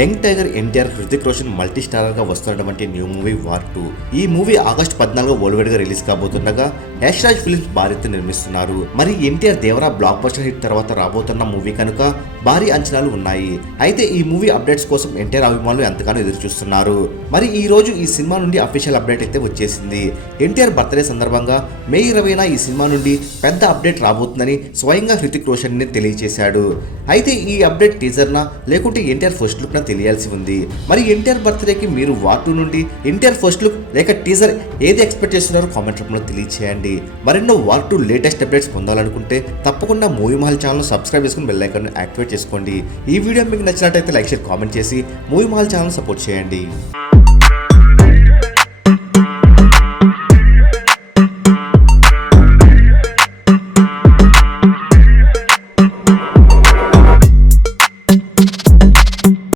Young tiger NTR Hrithik Roshan multi starrer గా వస్తున్నటువంటి new movie war 2. ఈ మూవీ ఆగస్టు 14 వరల్డ్ గా రిలీజ్ కాబోతుండగా యష్ రాజ్ ఫిల్మ్స్ భారీతో నిర్మిస్తున్నారు. మరి NTR Devara block buster hit తర్వాత రాబోతున్న మూవీ కనుక భారీ అంచనాలు ఉన్నాయి. అయితే ఈ మూవీ అప్డేట్స్ కోసం ఎన్టీఆర్ అభిమానులు ఎంతగానో ఎదురు చూస్తున్నారు. మరి ఈ రోజు ఈ సినిమా నుండి అఫీషియల్ అప్డేట్ అయితే వచ్చేసింది. ఎన్టీఆర్ బర్త్డే సందర్భంగా మే 20న ఈ సినిమా నుండి పెద్ద అప్డేట్ రాబోతుందని స్వయంగా హృతిక్ రోషన్ ని తెలియజేశాడు. అయితే ఈ అప్డేట్ టీజర్నా లేకుంటే ఎన్టీఆర్ ఫస్ట్ లుక్ తెలియాల్సి ఉంది. మరి ఎన్టీఆర్ బర్త్డేకి మీరు వార్ 2 నుండి ఎన్టీఆర్ ఫస్ట్ లుక్ లేక టీజర్ ఏది ఎక్స్పెక్ట్ చేస్తున్నారో కామెంట్ రూపంలో తెలియచేయండి. మరెన్నో వార్ 2 లేటెస్ట్ అప్డేట్స్ పొందాలనుకుంటే తప్పకుండా మూవీ మహల్ ఛానల్ సబ్స్క్రైబ్ చేసుకుని బెల్ ఐకాన్ యాక్టివేట్ చేసుకోండి. ఈ వీడియో మీకు నచ్చినట్టయితే లైక్ షేర్ కామెంట్ చేసి మూవీ మహల్ ఛానల్ సపోర్ట్ చేయండి.